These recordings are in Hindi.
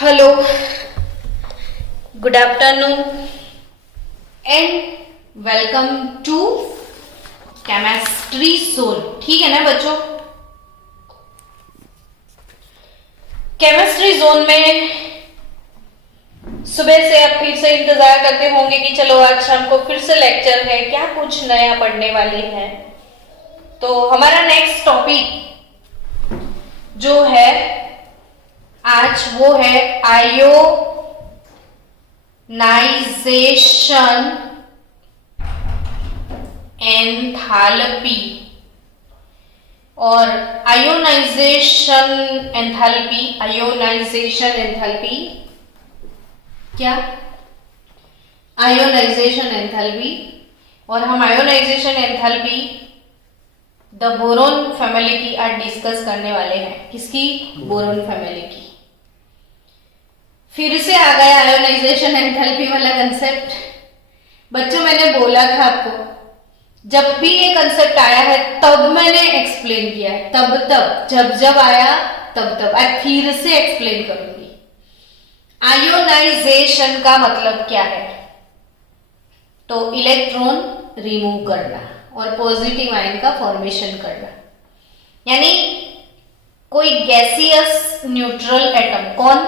Hello, good afternoon and welcome to chemistry zone. ठीक है ना बच्चों? केमिस्ट्री जोन में सुबह से आप फिर से इंतजार करते होंगे कि चलो आज शाम को फिर से लेक्चर है, क्या कुछ नया पढ़ने वाले हैं। तो हमारा नेक्स्ट टॉपिक जो है आज वो है आयोनाइजेशन एंथैल्पी। और आयोनाइजेशन एंथैल्पी क्या? Ionisation enthalpy. और हम ionisation enthalpy the boron family की आज डिस्कस करने वाले हैं। किसकी? बोरोन फैमिली की। फिर से आ गया आयोनाइजेशन एंथैल्पी वाला कंसेप्ट। बच्चों मैंने बोला था आपको, जब भी ये कंसेप्ट आया है तब मैंने एक्सप्लेन किया है, जब आया तब आज फिर से एक्सप्लेन करूंगी। आयोनाइजेशन का मतलब क्या है? तो इलेक्ट्रॉन रिमूव करना और पॉजिटिव आयन का फॉर्मेशन करना। यानी कोई गैसियस न्यूट्रल एटम, कौन?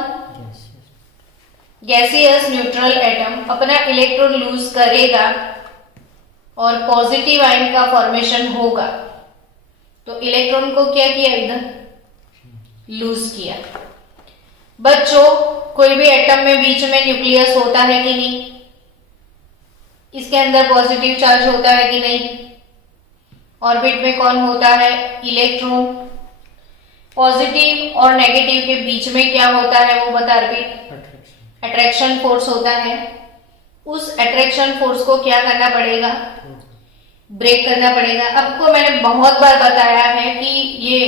गैसियस न्यूट्रल एटम अपना इलेक्ट्रॉन लूज करेगा और पॉजिटिव आयन का फॉर्मेशन होगा। तो इलेक्ट्रॉन को क्या किया? इधर लूज किया। बच्चों कोई भी एटम में बीच में न्यूक्लियस होता है कि नहीं? इसके अंदर पॉजिटिव चार्ज होता है कि नहीं? ऑर्बिट में कौन होता है? इलेक्ट्रॉन। पॉजिटिव और नेगेटिव के बीच में क्या होता है वो बता अर्पित? अट्रैक्शन फोर्स होता है। उस अट्रैक्शन फोर्स को क्या करना पड़ेगा? ब्रेक करना पड़ेगा। आपको मैंने बहुत बार बताया है कि ये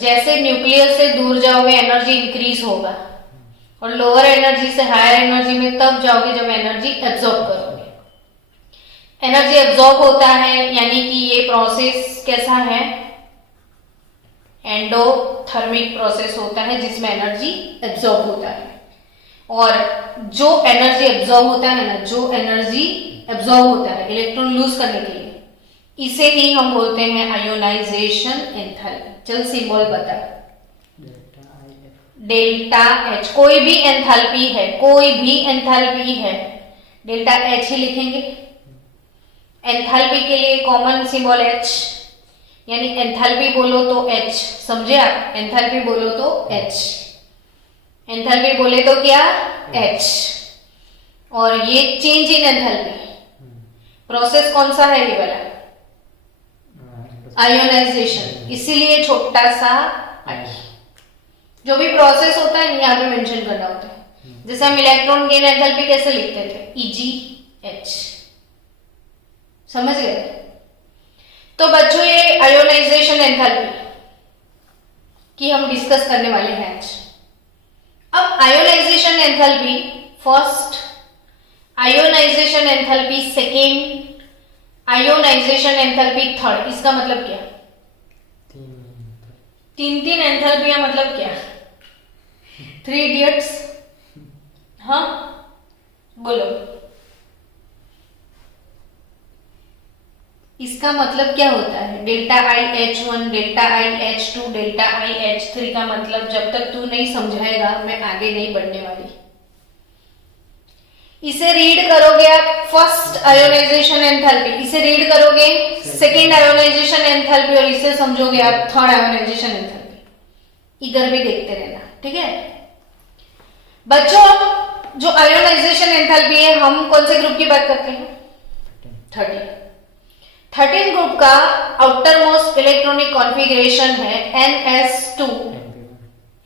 जैसे न्यूक्लियस से दूर जाओगे एनर्जी इंक्रीज होगा और लोअर एनर्जी से हायर एनर्जी में तब जाओगे जब एनर्जी एब्जॉर्ब करोगे। एनर्जी एब्जॉर्ब होता है यानी कि ये प्रोसेस कैसा है? एंडोथर्मिक प्रोसेस होता है जिसमें एनर्जी एब्जॉर्ब होता है। और जो एनर्जी एब्जॉर्ब होता है ना, जो एनर्जी एब्जॉर्ब होता है इलेक्ट्रॉन लूज करने के लिए, इसे ही हम बोलते हैं आयोनाइजेशन एंथैल्पी। चल सिंबल बता। Delta H. कोई भी एंथैल्पी है डेल्टा एच ही लिखेंगे। एंथैल्पी के लिए कॉमन सिंबल एच, यानी एंथैल्पी बोलो तो एच। समझे आप? एंथैल्पी बोलो तो एच, एंथैल्पी बोले तो क्या? एच। और ये चेंज इन एंथैल्पी प्रोसेस कौन सा है? ये वाला आयोनाइजेशन, इसीलिए छोटा सा आई। जो भी प्रोसेस होता है यहाँ पे मेंशन करना होता है। जैसे हम इलेक्ट्रॉन गेन एंथैल्पी कैसे लिखते थे? EgH। समझ गए? तो बच्चों ये आयोनाइजेशन एंथैल्पी की हम डिस्कस करने वाले हैं आज। अब ionisation enthalpy first, ionization enthalpy second, ionisation enthalpy third. इसका मतलब क्या? तीन एंथैल्पियां मतलब क्या? 3 इडियट्स। हाँ बोलो, इसका मतलब क्या होता है? Delta IH1, delta IH2, delta IH3 का मतलब जब तक तू नहीं समझाएगा मैं आगे नहीं बढ़ने वाली। इसे रीड करोगे आप फर्स्ट आयोनाइजेशन एंथैल्पी, इसे रीड करोगे सेकेंड आयोनाइजेशन एंथैल्पी और इसे समझोगे आप थर्ड आयोनाइजेशन एंथैल्पी। इधर भी देखते रहना, ठीक है बच्चों? जो आयोनाइजेशन एंथैल्पी है हम कौन से ग्रुप की बात करते हैं? 13 ग्रुप का आउटर मोस्ट इलेक्ट्रॉनिक कॉन्फ़िगरेशन है NS2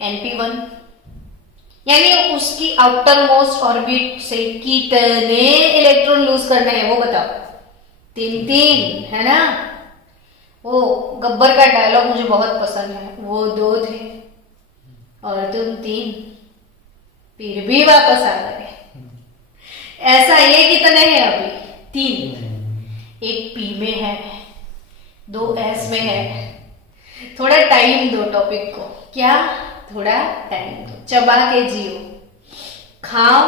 NP1। यानी उसकी आउटर मोस्ट ऑर्बिट से कितने इलेक्ट्रॉन लूज करने हैं वो बताओ? 3 है ना? वो गब्बर का डायलॉग मुझे बहुत पसंद है। वो 2 थे और तुम 3, फिर भी वापस आ गए। ऐसा ये कितने हैं अभी? 3। एक P में है, 2 S में है। थोड़ा टाइम दो टॉपिक को। क्या? थोड़ा टाइम दो, चबा के जियो, खाओ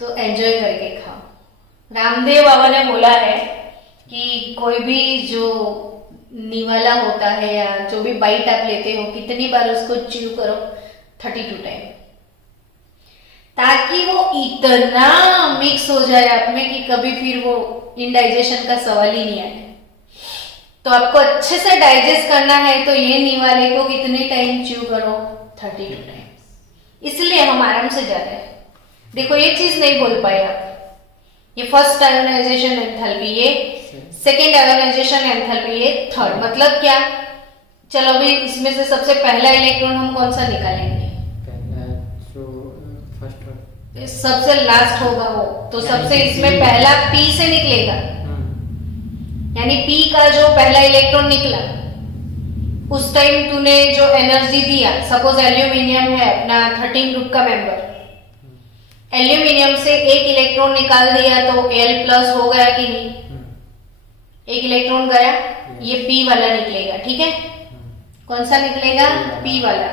तो एंजॉय करके खाओ। रामदेव बाबा ने बोला है कि कोई भी जो निवाला होता है या जो भी बाइट आप लेते हो, कितनी बार उसको च्यू करो, 32 टाइम, ताकि वो इतना मिक्स हो जाए आप में कि कभी फिर वो इनडाइजेशन का सवाल ही नहीं आए। तो आपको अच्छे से डाइजेस्ट करना है तो ये निवाले को कितने टाइम च्यू करो, 32 टाइम। इसलिए हम आराम से जा रहे हैं। देखो ये चीज नहीं बोल पाए आप, ये फर्स्ट आयोनाइजेशन एंथैल्पी, ये सेकेंड आयोनाइजेशन एंथैल्पी, ये थर्ड। मतलब क्या, चलो अभी इसमें से सबसे पहला इलेक्ट्रॉन हम कौन सा निकालेंगे, सबसे लास्ट होगा वो, तो सबसे इसमें पहला P से निकलेगा, यानी P का जो पहला इलेक्ट्रॉन निकला उस टाइम तूने जो एनर्जी दिया, सपोज एल्यूमिनियम है अपना 13 ग्रुप का मेंबर, एल्यूमिनियम से एक इलेक्ट्रॉन निकाल दिया तो Al प्लस हो गया कि नहीं, एक इलेक्ट्रॉन गया, ये P वाला निकलेगा, ठीक है, कौन सा निकलेगा, P वाला,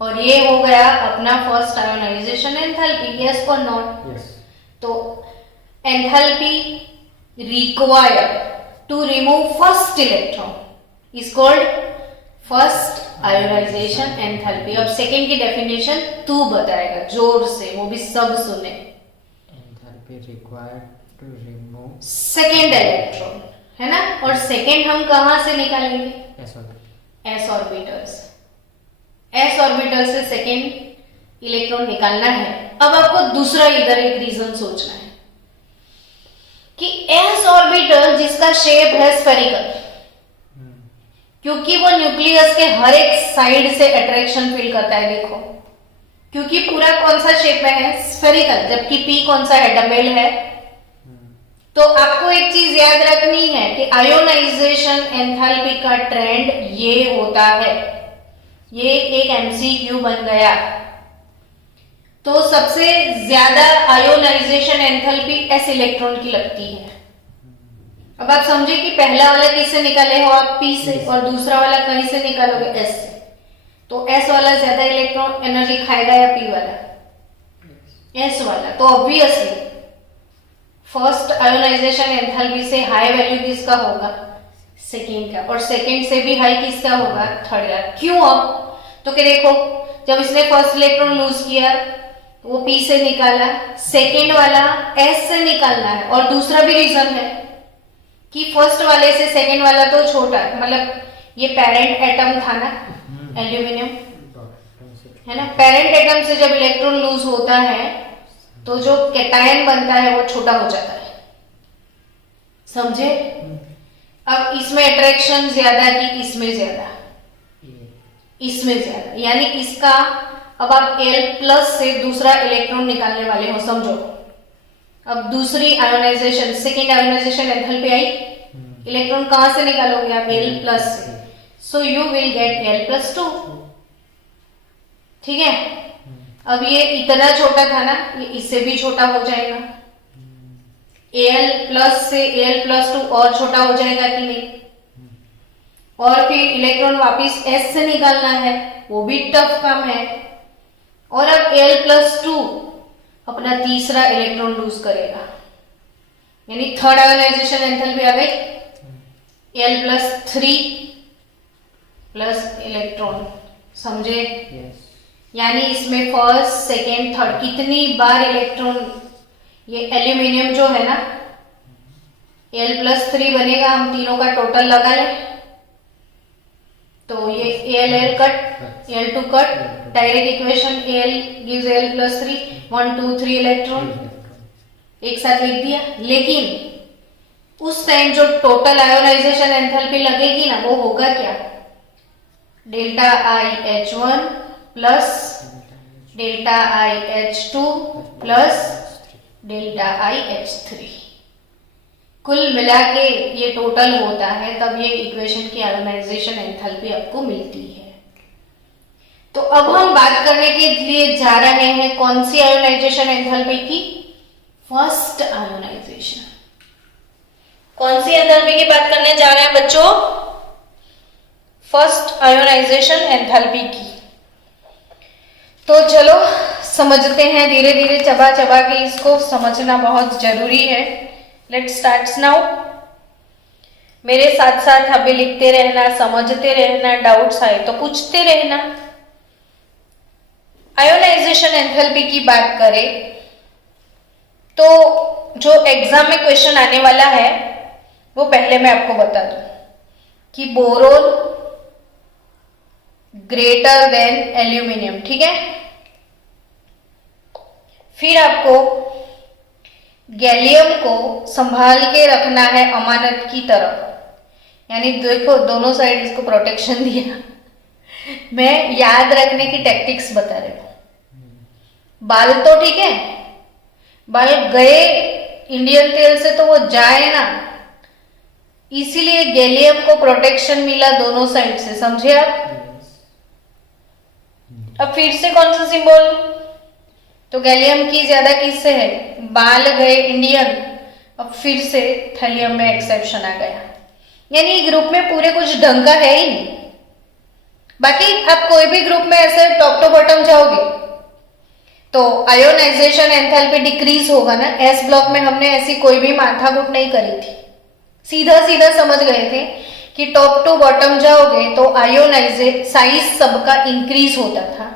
और ये हो गया अपना फर्स्ट आयोनाइजेशन एंथैल्पी, यस और नॉट। तो enthalpy required to remove first electron is called first ionization enthalpy. अब सेकेंड की डेफिनेशन तू बताएगा जोर से, वो भी सब सुने। Enthalpy required to remove second electron, है ना, और सेकेंड हम कहां से निकालेंगे, एस ऑर्बिटल्स, एस ऑर्बिटल से सेकेंड इलेक्ट्रॉन निकालना है। अब आपको दूसरा इधर एक रीजन सोचना है कि एस ऑर्बिटल जिसका शेप है स्फेरिकल, क्योंकि वो न्यूक्लियस के हर एक साइड से अट्रैक्शन फील करता है, देखो, क्योंकि पूरा कौन सा शेप में है, स्फेरिकल, जबकि P कौन सा है, डबल है। तो आपको एक चीज याद रखनी है कि आयोनाइजेशन एंथैल्पी का ट्रेंड ये होता है, ये एक MCQ बन गया। तो सबसे ज्यादा आयोनाइजेशन एंथैल्पी S इलेक्ट्रॉन की लगती है। अब आप समझे कि पहला वाला किससे निकाले हो आप, P से, और दूसरा वाला कहीं से निकालोगे, S से। तो S वाला ज्यादा इलेक्ट्रॉन एनर्जी खाएगा या P वाला, S वाला। तो ऑब्वियसली फर्स्ट आयोनाइजेशन एंथैल्पी से हाई वैल्यू किसका होगा, सेकेंड का, और सेकेंड से भी हाई किसका होगा, थर्ड का। क्यों, अब तो क्या, देखो जब इसने फर्स्ट इलेक्ट्रॉन लूज किया वो P से निकाला, सेकेंड वाला S से निकालना है। और दूसरा भी रीजन है कि फर्स्ट वाले से सेकेंड वाला तो छोटा है, मतलब ये पेरेंट एटम था ना एल्यूमिनियम, है ना, पेरेंट एटम से जब इलेक्ट्रॉन लूज होता है तो जो कैटायन बनता है वो छोटा हो जाता है, समझे। अब इसमें अट्रैक्शन ज्यादा कि इसमें ज्यादा, इसमें ज्यादा, यानी इसका, अब आप L प्लस से दूसरा इलेक्ट्रॉन निकालने वाले हो, समझो। अब दूसरी आयोनाइजेशन, सेकेंड आयोनाइजेशन एंथैल्पी आई, इलेक्ट्रॉन कहां से निकालोगे आप, L प्लस से, so you will get L plus 2, ठीक है। अब ये इतना छोटा था ना, ये इससे भी छोटा हो जाएगा, Al प्लस से Al प्लस 2 और छोटा हो जाएगा कि नहीं, और फिर इलेक्ट्रॉन वापिस S से निकालना है, वो भी टफ काम है। और अब Al प्लस 2 अपना तीसरा इलेक्ट्रॉन लूज करेगा, यानी थर्ड आयोनाइजेशन एंथैल्पी आ गई, L प्लस 3 प्लस इलेक्ट्रॉन, समझे। यानी इसमें फर्स्ट सेकेंड थर्ड कितनी बार इलेक्ट्रॉन, ये एल्यूमिनियम जो है ना, L प्लस 3 बनेगा, हम तीनों का टोटल लगा ले तो ये Al cut, L2 cut, direct equation Al gives L plus 3, 1 2 3 electron एक साथ लिख दिया। लेकिन उस टाइम जो टोटल आयोनाइजेशन एंथैल्पी लगेगी ना, वो होगा क्या, delta IH1 plus delta IH2 plus delta IH3, कुल मिला के ये टोटल होता है, तब ये इक्वेशन की आयोनाइजेशन एंथैल्पी आपको मिलती है। तो अब हम बात करने के लिए जा रहे हैं कौन सी आयोनाइजेशन एंथैल्पी की, फर्स्ट आयोनाइजेशन। कौन सी एंथैल्पी की बात करने जा रहे हैं बच्चों, फर्स्ट आयोनाइजेशन एंथैल्पी की। समझते हैं धीरे धीरे, चबा चबा के इसको समझना बहुत जरूरी है। Let's start now. मेरे साथ साथ अभी लिखते रहना, समझते रहना, डाउट्स आए तो पूछते रहना। आयोनाइजेशन एंथैल्पी की बात करें तो जो एग्जाम में क्वेश्चन आने वाला है वो पहले मैं आपको बता दूं कि बोरोन ग्रेटर देन एल्यूमिनियम, ठीक है। फिर आपको गैलियम को संभाल के रखना है अमानत की तरह, यानी देखो दोनों साइड इसको प्रोटेक्शन दिया। मैं याद रखने की टैक्टिक्स बता रही हूं। बाल तो ठीक है, बाल गए इंडियन तेल से तो वो जाए ना, इसीलिए गैलियम को प्रोटेक्शन मिला दोनों साइड से, समझे आप। अब फिर से कौन सा सिंबल, तो गैलियम की ज्यादा किससे है, बाल गए इंडियन, अब फिर से थैलियम में एक्सेप्शन आ गया, यानी ग्रुप में पूरे कुछ ढंग का है ही नहीं। बाकी आप कोई भी ग्रुप में ऐसे टॉप टू बॉटम जाओगे तो आयोनाइजेशन एंथैल्पी डिक्रीज होगा ना। एस ब्लॉक में हमने ऐसी कोई भी माथाकूट नहीं करी थी, सीधा सीधा समझ गए थे कि टॉप टू बॉटम जाओगे तो साइज सबका इंक्रीज होता था,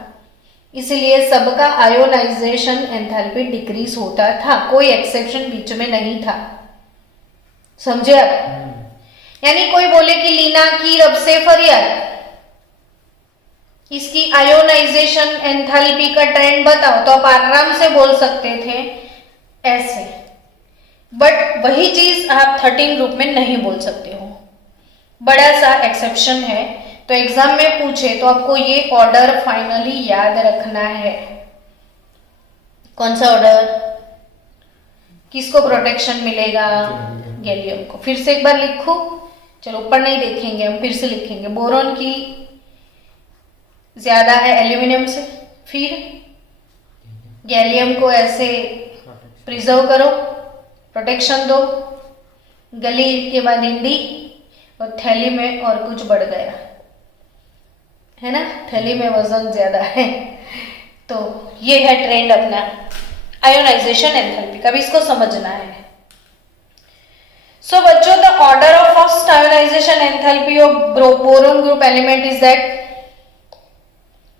इसलिए सबका आयोनाइजेशन एंथैल्पी डिक्रीज होता था, कोई एक्सेप्शन बीच में नहीं था, समझे आप। यानी कोई बोले कि लीना की रब से फरियाद, इसकी आयोनाइजेशन एंथैल्पी का ट्रेंड बताओ, तो आप आराम से बोल सकते थे ऐसे, बट वही चीज आप 13 ग्रुप में नहीं बोल सकते हो, बड़ा सा एक्सेप्शन है। तो एग्जाम में पूछे तो आपको ये ऑर्डर फाइनली याद रखना है। कौन सा ऑर्डर, किसको प्रोटेक्शन मिलेगा, गैलियम को। फिर से एक बार लिखो, चलो ऊपर नहीं देखेंगे हम, फिर से लिखेंगे। बोरोन की ज्यादा है एल्यूमिनियम से, फिर गैलियम को ऐसे प्रिजर्व करो, प्रोटेक्शन दो, गली के बाद इंडी, और थैली में और कुछ बढ़ गया है ना, थैली में वजन ज्यादा है। तो ये है ट्रेंड अपना आयोनाइजेशन एंथैल्पी का, भी इसको समझना है। सो बच्चों, the order of first ionization enthalpy of boron group element is that.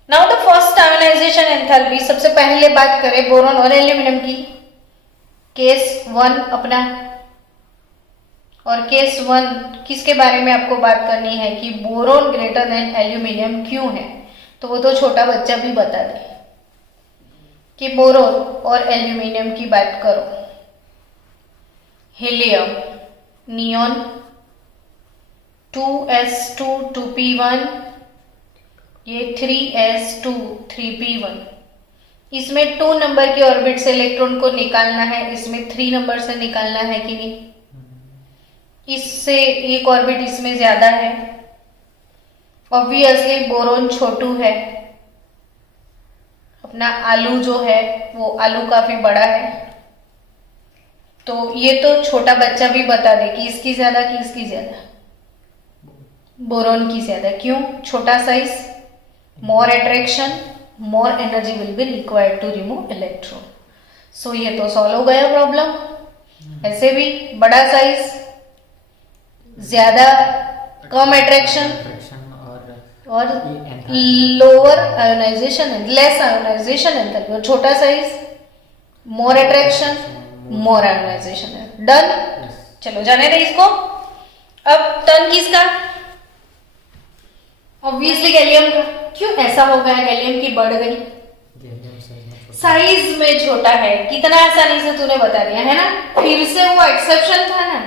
Now the first ionization enthalpy, सबसे पहले बात करें बोरोन और एल्यूमिनियम की, केस 1 अपना, और केस 1 किसके बारे में आपको बात करनी है कि बोरोन ग्रेटर देन एल्यूमिनियम क्यों है, तो वो तो छोटा बच्चा भी बता दे कि बोरोन और एल्यूमिनियम की बात करो। हीलियम, नियॉन, 2s2 2p1, ये 3s2 3p1, इसमें 2 नंबर के ऑर्बिट से इलेक्ट्रॉन को निकालना है, इसमें 3 नंबर से निकालना है कि नहीं, इससे एक ऑर्बिट इसमें ज्यादा है। ऑब्वियसली बोरोन छोटू है, अपना आलू जो है वो आलू काफी बड़ा है, तो ये तो छोटा बच्चा भी बता दे कि इसकी ज्यादा कि इसकी ज्यादा, बोरोन की ज्यादा। क्यों, छोटा size, more attraction, more energy will be required to remove electron. So ये तो सॉल्व हो गया प्रॉब्लम। ऐसे भी बड़ा साइज, ज्यादा कम अट्रैक्शन और lower ionization, less ionization enthalpy, और छोटा size, more attraction, more ionization. Done, चलो जाने दे इसको। अब टर्न किसका, ऑब्वियसली गैलियम का। क्यों ऐसा हो गया, गैलियम की बढ़ गई, साइज में छोटा है, कितना आसानी से तूने बता दिया है ना। फिर से वो एक्सेप्शन था ना,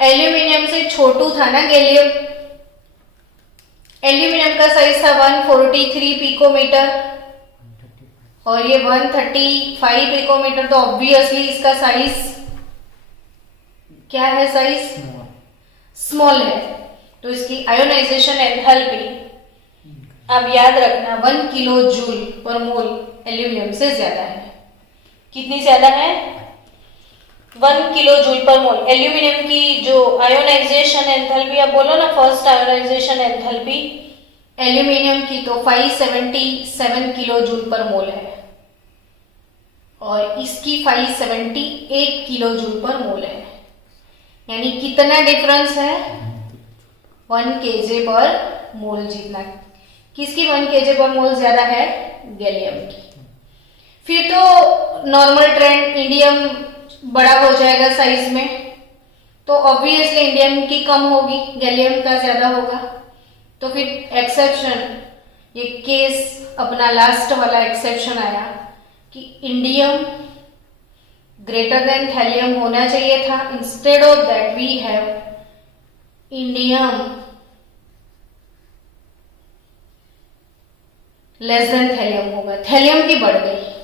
एल्यूमिनियम से छोटू था ना गैलियम। एल्यूमिनियम का साइज था 143 पिकोमीटर और ये 135 पिकोमीटर, तो ऑब्वियसली इसका साइज क्या है, साइज स्मॉल है। तो इसकी आयोनाइजेशन एंथैल्पी अब याद रखना 1 किलो जूल पर मोल एल्यूमिनियम से ज्यादा है। कितनी ज्यादा है, 1 किलो जूल पर मोल। एल्यूमिनियम की जो आयोनाइजेशन एंथैल्पी, आप बोलो ना फर्स्ट आयोनाइजेशन एंथैल्पी, एल्यूमिनियम की तो 577 किलो जूल पर मोल है और इसकी 578 किलो जूल पर मोल है। यानी कितना डिफरेंस है? 1 kg पर मोल जितना। किसकी 1 kg पर मोल ज्यादा है? गैलियम की। फिर तो नॉर्मल ट्रेंड इंडियम बड़ा हो जाएगा साइज में, तो ऑब्वियसली इंडियम की कम होगी, गैलियम का ज्यादा होगा। तो फिर एक्सेप्शन, ये केस अपना लास्ट वाला एक्सेप्शन आया कि इंडियम ग्रेटर देन थैलियम होना चाहिए था। Instead of that we have indium less than thallium होगा, थैलियम की बढ़ गई।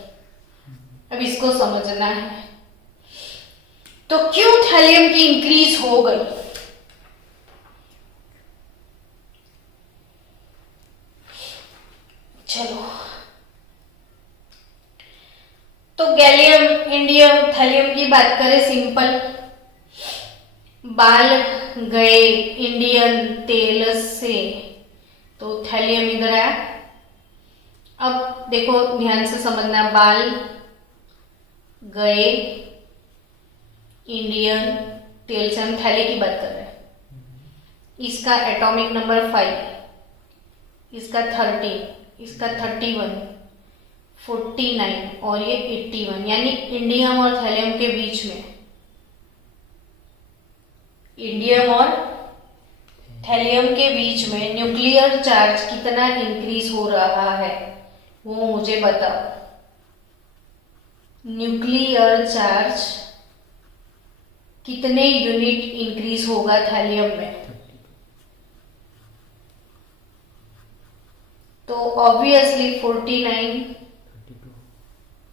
अब इसको समझना है, तो क्यों थैलियम की इंक्रीज हो गई? चलो, तो गैलियम, इंडियम, थैलियम की बात करें सिंपल, बाल गए इंडियन तेल से तो थैलियम इधर आया। अब देखो ध्यान से समझना, बाल गए इंडियन तेल से, हम थैली की बात कर रहे हैं। इसका एटॉमिक नंबर 5, इसका 30, इसका 31, 49 और ये 81, यानी इंडियम और थैलियम के बीच में, इंडियम और थैलियम के बीच में न्यूक्लियर चार्ज कितना इंक्रीज हो रहा है वो मुझे बताओ। न्यूक्लियर चार्ज कितने यूनिट इंक्रीज होगा थैलियम में? तो ऑब्वियसली 49,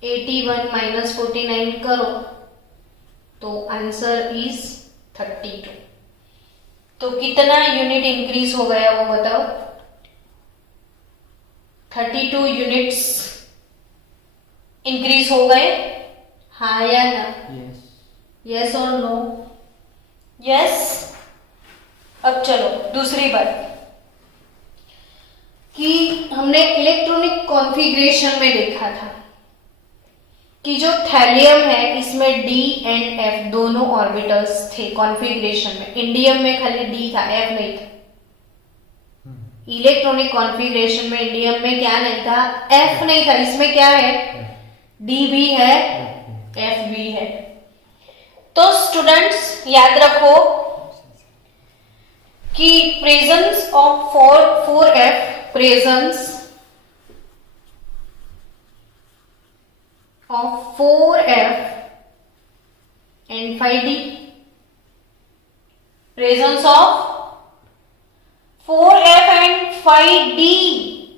81 माइनस 49 करो तो आंसर इज 32। तो कितना यूनिट इंक्रीज हो गया वो बताओ। 32 यूनिट्स इंक्रीज हो गए, हाँ या ना? यस और नो? यस। अब चलो दूसरी बात कि हमने इलेक्ट्रॉनिक कॉन्फ़िगरेशन में देखा था कि जो थैलियम है इसमें डी एंड एफ दोनों ऑर्बिटल्स थे कॉन्फ़िगरेशन में। इंडियम में खाली डी था, एफ नहीं था। इलेक्ट्रॉनिक कॉन्फ़िगरेशन में इंडियम में क्या नहीं था? एफ नहीं था। इसमें क्या है? डी भी है, एफ भी है। तो स्टूडेंट्स याद रखो कि presence of 4f, presence of 4f and 5d, presence of 4f and 5d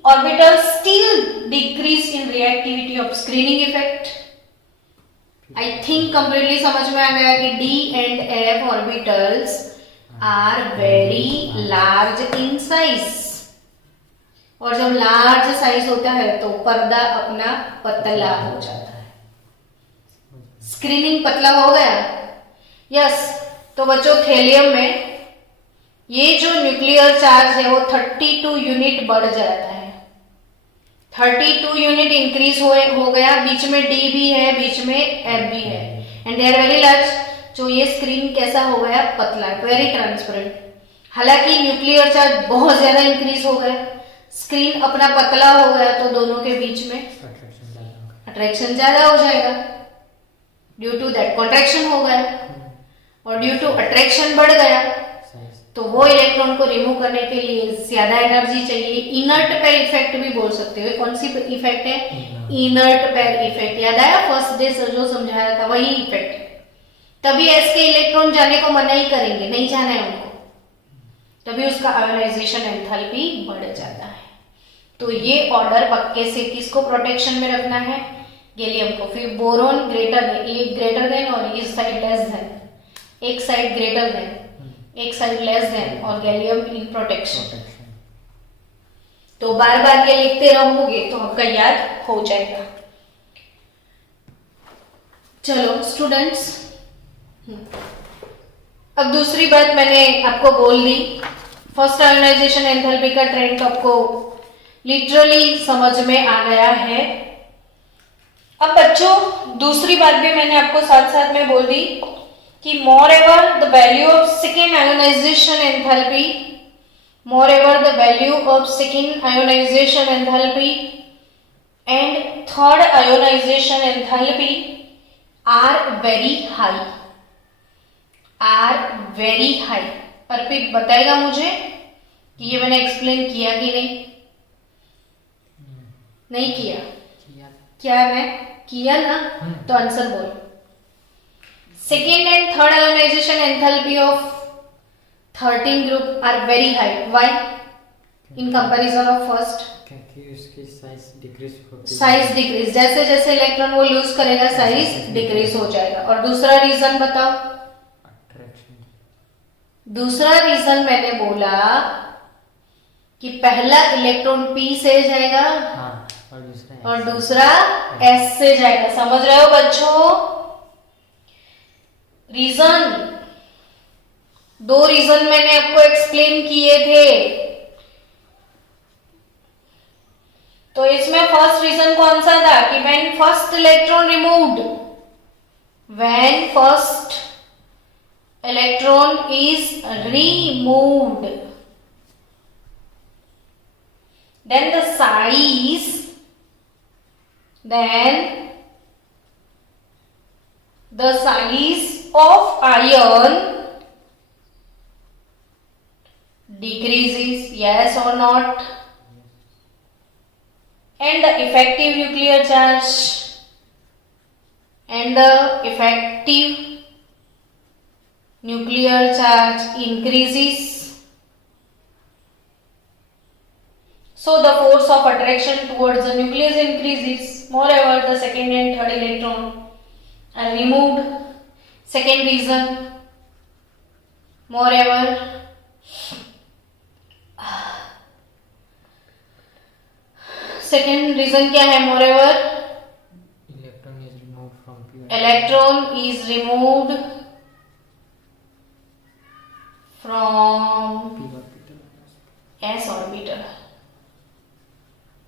orbitals still decrease in reactivity of screening effect. I think completely समझ में आ गया कि d and f orbitals are very large in size, और जब लार्ज साइज होता है तो पर्दा अपना पतला हो जाता है। स्क्रीनिंग पतला हो गया, यस। तो बच्चों थैलियम में ये जो न्यूक्लियर चार्ज है वो 32 यूनिट बढ़ जाता है। 32 यूनिट इंक्रीज हो गया। बीच में डी भी है, बीच में एफ भी है, and they are very large. जो ये स्क्रीन कैसा हो गया? पतला, वेरी ट्रांसपेरेंट। हालांकि न्यूक्लियर चार्ज बहुत ज्यादा इंक्रीज हो गया, स्क्रीन अपना पतला हो गया, तो दोनों के बीच में अट्रैक्शन ज्यादा हो जाएगा। ड्यू टू दैट कॉन्ट्रैक्शन हो गया, और ड्यू टू अट्रैक्शन बढ़ गया, तो वो इलेक्ट्रॉन को रिमूव करने के लिए ज्यादा एनर्जी चाहिए। इनर्ट पेयर इफेक्ट भी बोल सकते हो। कौन सी इफेक्ट है? Inert pair effect. याद आया फर्स्ट डे से जो समझाया था, वही इफेक्ट है। तभी एस के इलेक्ट्रॉन जाने को मना ही करेंगे, नहीं जाना है उनको, तभी उसका आयोनाइजेशन एंथैल्पी बढ़ जाता है। तो ये ऑर्डर पक्के से किसको प्रोटेक्शन में रखना है? गैलियम को। फिर बोरोन ग्रेटर देन, ये ग्रेटर देन और ये साइड लेस देन, एक साइड ग्रेटर देन, एक साइड लेस देन, और गैलियम इन प्रोटेक्शन। तो बार बार ये लिखते रहोगे तो आपका याद हो जाएगा। चलो स्टूडेंट्स, अब दूसरी बात मैंने आपको बोल दी फर्स्ट आयोनाइजेशन एंथैल्पी का ट्रेंड तो आपको लिटरली समझ में आ गया है। अब बच्चों दूसरी बात भी मैंने आपको साथ साथ में बोल दी कि moreover the value of second ionisation enthalpy, moreover the value of second ionisation enthalpy and third ionisation enthalpy are very high, are very high. Arpit बताएगा मुझे कि ये मैंने एक्सप्लेन किया कि नहीं? नहीं किया? क्या मैं किया ना? तो आंसर बोल। Second and third ionisation enthalpy of 13 group are very high. Why in comparison of first? क्योंकि उसकी साइज डिक्रीज होती है। साइज डिक्रीज, जैसे जैसे इलेक्ट्रॉन वो लूज करेगा साइज डिक्रीज हो जाएगा। और दूसरा रीजन बताओ। अट्रैक्शन। दूसरा रीजन मैंने बोला कि पहला इलेक्ट्रॉन पी से जाएगा, हाँ, और दूसरा एस से जाएगा। समझ रहे हो बच्चों? रीजन, दो रीजन मैंने आपको एक्सप्लेन किए थे। तो इसमें फर्स्ट रीजन कौन सा था कि when first electron removed, when first electron is removed, then the size, then the size of ion decreases, yes or not? And the effective nuclear charge, and the effective nuclear charge increases. So the force of attraction towards the nucleus increases. Moreover, the second and third electron are removed. Second reason. Moreover, second reason क्या है? Moreover, electron is removed from pure. Electron is removed from p orbital. s orbital.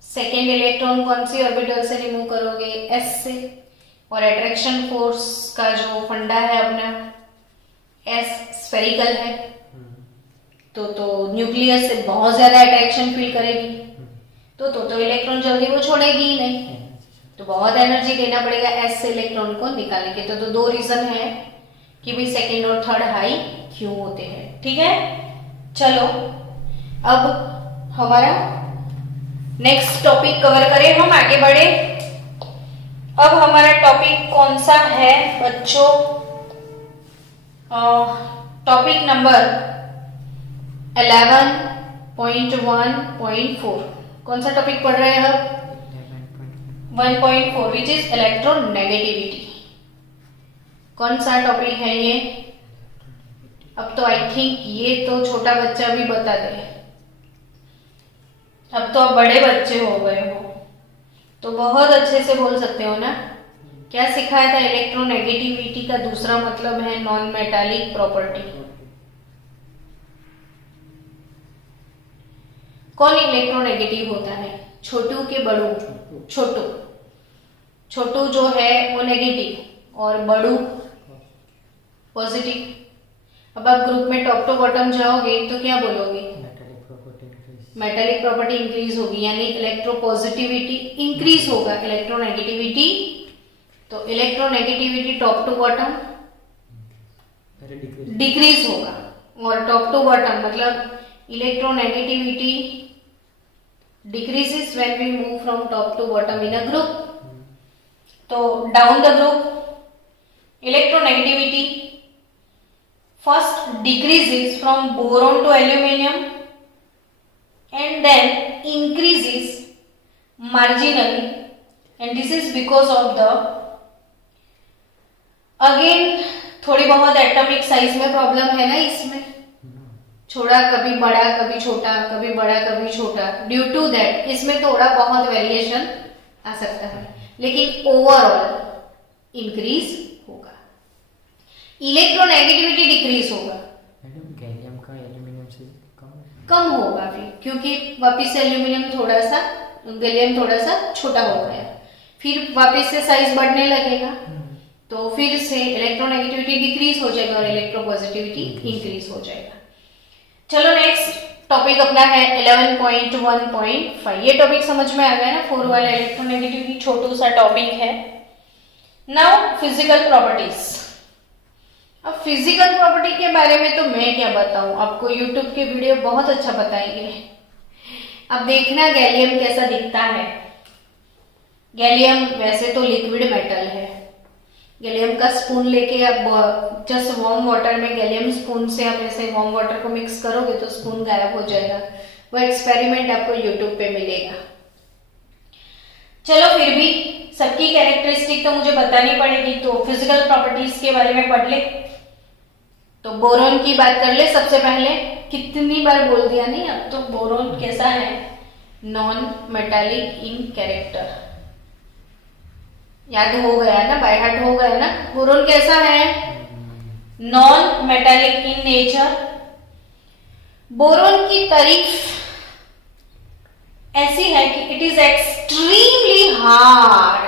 Second electron कौन सी ऑर्बिटल से रिमूव करोगे? एस से। और अट्रैक्शन फोर्स का जो फंडा है अपना, एस स्फेरिकल है, तो न्यूक्लियस से बहुत ज्यादा अट्रैक्शन फील करेगी, तो इलेक्ट्रॉन जल्दी वो छोड़ेगी ही नहीं, तो बहुत एनर्जी देना पड़ेगा एस से इलेक्ट्रॉन को निकालने के। तो दो रीजन है कि भाई सेकेंड और थर्ड हाई क्यों होते हैं। ठीक है, चलो अब हमारा नेक्स्ट टॉपिक कवर करें, हम आगे बढ़े। अब हमारा टॉपिक कौन सा है बच्चों? Topic number 11.1.4। कौन सा टॉपिक पढ़ रहे हैं हम? 1.4 विच इज इलेक्ट्रोनेगेटिविटी। कौन सा टॉपिक है ये? अब तो आई थिंक ये तो छोटा बच्चा भी बता दे। अब तो आप बड़े बच्चे हो गए हो तो बहुत अच्छे से बोल सकते हो ना। क्या सिखाया था? इलेक्ट्रोनेगेटिविटी का दूसरा मतलब है नॉन मेटालिक प्रॉपर्टी। कौन इलेक्ट्रोनेगेटिव होता है? छोटू के बड़ू? छोटू जो है वो नेगेटिव और बड़ू पॉजिटिव। अब आप ग्रुप में टॉप टू बॉटम जाओगे तो क्या बोलोगे? मेटालिक प्रॉपर्टी इंक्रीज होगी, यानी इलेक्ट्रोपॉजिटिविटी इंक्रीज होगा, इलेक्ट्रोनेगेटिविटी। तो electronegativity top to bottom decrease होगा, और टॉप टू बॉटम मतलब electronegativity decreases when we move from top to bottom in a group. तो down the group electronegativity first decreases from boron to aluminium and then increases marginally, and this is because of the again थोड़ी बहुत एटॉमिक साइज में प्रॉब्लम है ना इसमें, छोटा कभी बड़ा कभी छोटा, कभी बड़ा कभी छोटा। ड्यू टू दैट इसमें थोड़ा बहुत वेरिएशन आ सकता है, लेकिन ओवरऑल इंक्रीज होगा, इलेक्ट्रोनेगेटिविटी डिक्रीज होगा। मैडम गैलियम का एल्यूमिनियम से कम? कम होगा फिर, क्योंकि वापस से गैलियम थोड़ा सा छोटा हो गया, फिर वापस से साइज बढ़ने लगेगा, तो फिर से इलेक्ट्रोनेगेटिविटी डिक्रीज हो जाएगा और इलेक्ट्रोपॉजिटिविटी इंक्रीज हो जाएगा। चलो नेक्स्ट टॉपिक अपना है 11.1.5। ये टॉपिक समझ में आ गया ना, 4 वाला इलेक्ट्रोनेगेटिविटी छोटू सा टॉपिक है। Now physical properties. अब फिजिकल प्रॉपर्टी के बारे में तो मैं क्या बताऊं आपको, यूट्यूब के वीडियो बहुत अच्छा बताएंगे। अब देखना गैलियम कैसा दिखता है। गैलियम वैसे तो लिक्विड मेटल है, गैलियम का स्पून लेके आप जस्ट वार्म वाटर में गैलियम स्पून से आप ऐसे वार्म वाटर को मिक्स करोगे तो स्पून गायब हो जाएगा। वो एक्सपेरिमेंट आपको यूट्यूब पे मिलेगा। चलो फिर भी सबकी कैरेक्टरिस्टिक तो मुझे बतानी पड़ेगी, तो फिजिकल प्रॉपर्टीज के बारे में पढ़ ले। तो बोरोन की बात कर ले सबसे पहले। कितनी बार बोल दिया नहीं, अब तो बोरोन कैसा है, नॉन मेटालिक इन कैरेक्टर। याद हो गया ना, बाय हार्ट हो गया ना। बोरोन कैसा है, non metallic in nature. Boron की तारीफ ऐसी है कि it is extremely hard,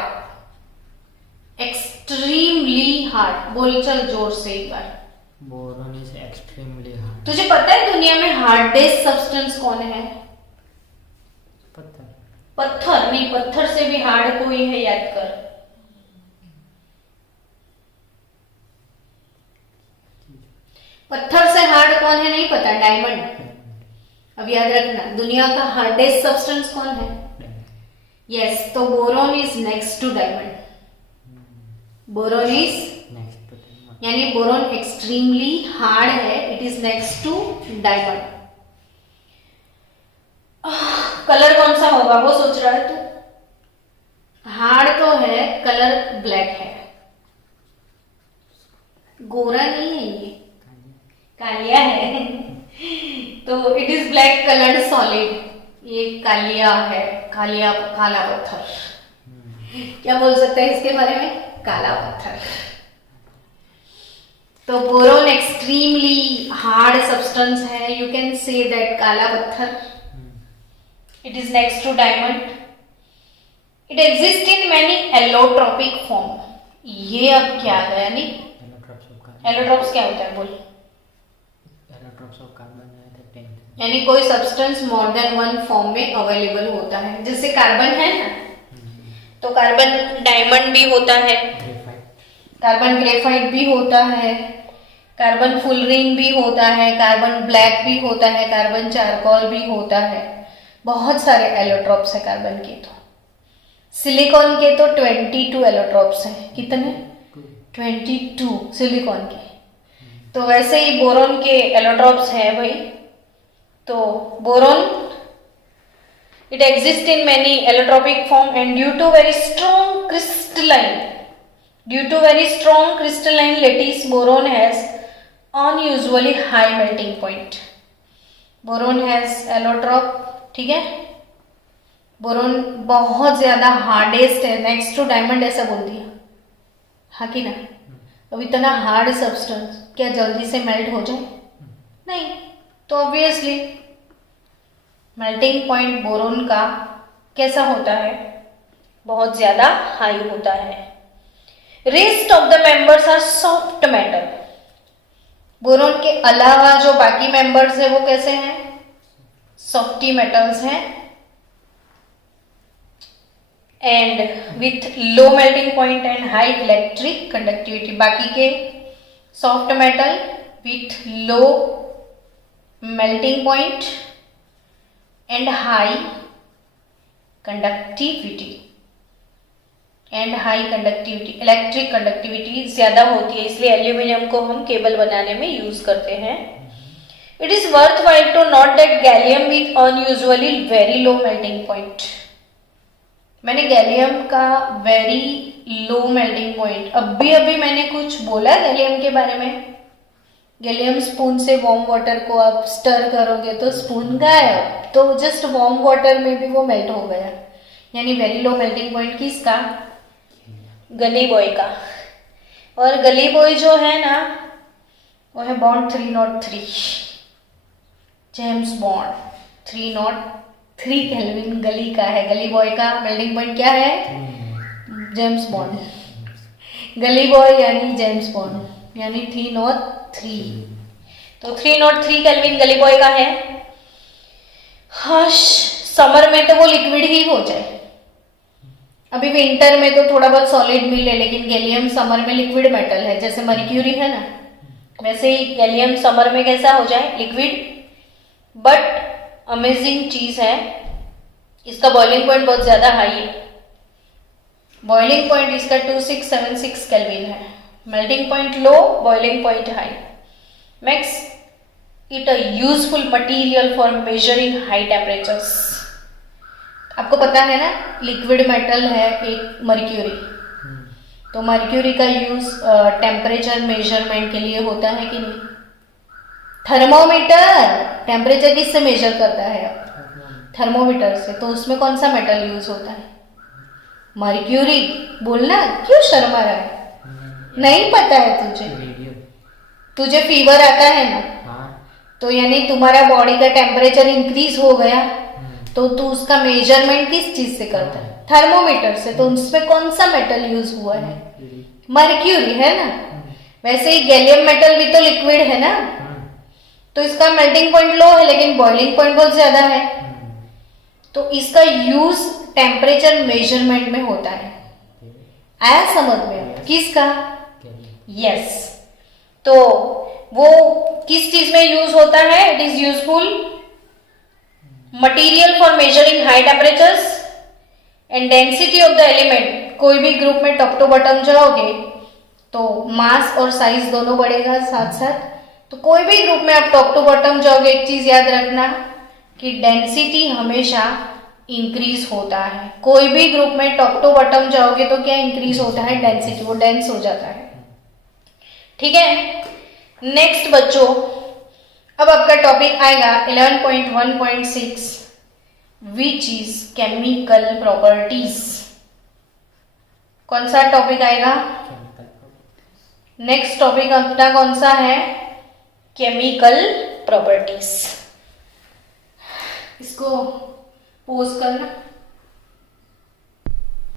extremely hard. बोल चल जोर से एक बार। Boron is extremely hard. तुझे पता है दुनिया में हार्डेस्ट सब्सटेंस कौन है? पत्थर। पत्थर नहीं, पत्थर से भी हार्ड कोई है, याद कर। पत्थर से हार्ड कौन है नहीं पता? डायमंड। अब याद रखना, दुनिया का हार्डेस्ट सब्सटेंस कौन है? यस, तो boron is next to diamond. Boron is यानी बोरोन एक्सट्रीमली हार्ड है, it is next to diamond. Colour कौन सा होगा वो सोच रहा है तू? हार्ड तो है, कलर ब्लैक है, गोरा नहीं है, ये कालिया है। तो it is black coloured solid. ये कालिया है, कालिया काला पत्थर। क्या बोल सकते हैं इसके बारे में? काला पत्थर। तो बोरोन एक्सट्रीमली हार्ड सब्सटेंस है, यू कैन से दैट काला पत्थर। It is next to diamond. It exist in many allotropic form. ये अब क्या गया नहीं, एलोट्रोप्स क्या होता है बोल? एलोट्रोप्स ऑफ कार्बन यानी कोई substance more than one form में अवेलेबल होता है। जैसे कार्बन है ना, तो कार्बन डायमंड भी होता है, कार्बन ग्रेफाइट भी होता है, कार्बन फुलरिन भी होता है, कार्बन ब्लैक भी होता है, कार्बन चारकोल भी होता है। बहुत सारे एलोट्रोप्स है कार्बन के। तो सिलिकॉन के तो 22 एलोट्रोप्स हैं। कितने? 22 सिलिकॉन के। तो वैसे ही बोरोन के एलोट्रोप्स हैं भाई। तो boron it exists in many allotropic form and due to very strong crystalline lattice, boron has unusually high melting point. Boron has allotrope, ठीक है। बोरोन बहुत ज्यादा हार्डेस्ट है, नेक्स्ट टू डायमंड ऐसा बोल दिया, हाँ कि ना? अब इतना हार्ड सब्सटेंस क्या जल्दी से मेल्ट हो जाए? नहीं। तो ऑब्वियसली मेल्टिंग पॉइंट बोरोन का कैसा होता है? बहुत ज्यादा हाई होता है। Rest of the members are soft metal. Boron के अलावा जो बाकी मेंबर्स है वो कैसे हैं? सॉफ्टी मेटल्स हैं and with low melting point and high electric conductivity. बाकी के soft metal with low melting point and high conductivity electric conductivity ज्यादा होती है, इसलिए एल्यूमिनियम को हम केबल बनाने में यूज करते हैं। It is worth while to note that gallium with unusually very low melting point. मैंने गैलियम का वेरी लो मेल्टिंग पॉइंट, अभी मैंने कुछ बोला गैलियम के बारे में। गैलियम स्पून से वार्म वाटर को आप स्टर करोगे तो स्पून गायब, तो जस्ट वार्म वाटर में भी वो मेल्ट हो गया। यानी वेरी लो मेल्टिंग पॉइंट किसका? गली बॉय का। और गली बॉय जो है ना वो है बॉन्ड 303। जेम्स बॉन्ड 303 केल्विन गली का है, गली बॉय का मेल्टिंग पॉइंट क्या है? James bond. गली बॉय यानी जेम्स बॉन्ड यानी 303। तो 303 केल्विन गली बॉय का है। हाँ, समर में तो वो लिक्विड ही हो जाए, अभी विंटर में तो थोड़ा बहुत सॉलिड मिले, लेकिन गैलियम समर में लिक्विड मेटल है, जैसे मर्क्यूरी है ना, वैसे ही गैलियम समर में कैसा हो जाए? लिक्विड। बट अमेजिंग चीज है, इसका बॉइलिंग पॉइंट बहुत ज्यादा हाई है। बॉइलिंग पॉइंट इसका 2676 केल्विन है। Melting point low, boiling point high. Max it a useful material for measuring high temperatures. आपको पता है ना, लिक्विड मेटल है एक मर्क्यूरी, तो मर्क्यूरी का यूज टेम्परेचर मेजरमेंट के लिए होता है कि नहीं? थर्मोमीटर टेम्परेचर किससे मेजर करता है? थर्मोमीटर से। तो उसमें कौन सा मेटल यूज होता है? मर्क्यूरी। बोलना, क्यों शर्मा रहा है? नहीं पता है तुझे? तुझे फीवर आता है ना, तो यानी तुम्हारा बॉडी का टेम्परेचर इंक्रीज हो गया, तो तू उसका मेजरमेंट किस चीज से करता है? थर्मोमीटर से। तो उसमें कौन सा मेटल यूज हुआ है? मर्क्यूरी, है ना? वैसे ही गैलियम मेटल भी तो लिक्विड है ना, तो इसका मेल्टिंग पॉइंट लो है लेकिन बॉइलिंग पॉइंट बहुत ज्यादा है, तो इसका यूज टेम्परेचर मेजरमेंट में होता है। आया समझ में? किसका? यस। तो वो किस चीज में यूज होता है? It is useful material for measuring high temperatures and density of the element. कोई भी ग्रुप में टॉप टू बॉटम जाओगे तो मास और साइज दोनों बढ़ेगा साथ साथ। तो कोई भी ग्रुप में आप टॉप टू बॉटम जाओगे, एक चीज याद रखना कि डेंसिटी हमेशा इंक्रीज होता है। कोई भी ग्रुप में टॉप टू बॉटम जाओगे तो क्या इंक्रीज होता है? डेंसिटी, वो डेंस हो जाता है। ठीक है, नेक्स्ट बच्चों, अब आपका टॉपिक आएगा 11.1.6 विच इज केमिकल प्रॉपर्टीज। कौन सा टॉपिक आएगा? नेक्स्ट टॉपिक अपना कौन सा है? Chemical properties. इसको पोज करना।